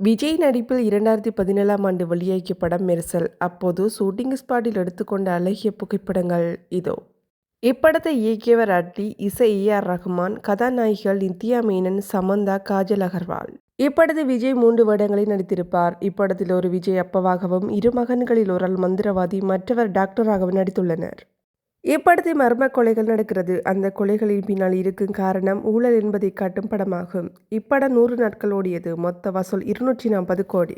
விஜய் நடிப்பில் 2017ஆம் ஆண்டு வெளியாகிய படம் மெர்சல். அப்போது ஷூட்டிங் ஸ்பாட்டில் எடுத்துக்கொண்ட அழகிய புகைப்படங்கள் இதோ. இப்படத்தை இயக்கியவர் அட்லி, இசை ஏ.ஆர். ரஹ்மான், கதாநாயகிகள் நித்யா மேனன், சமந்தா, காஜல் அகர்வால். இப்படத்தில் விஜய் 3 வேடங்களில் நடித்திருப்பார். இப்படத்தில் ஒரு விஜய் அப்பாவாகவும், 2 மகன்களில் ஒரு ஆள் மந்திரவாதி, மற்றவர் டாக்டராகவும் நடித்துள்ளனர். இப்படத்தில் மர்ம கொலைகள் நடக்கிறது. அந்த கொலைகளின் பின்னால் இருக்கும் காரணம் ஊழல் என்பதை காட்டும் படமாகும். இப்படம் 100 நாட்கள் ஓடியது. மொத்த வசூல் 240 கோடி.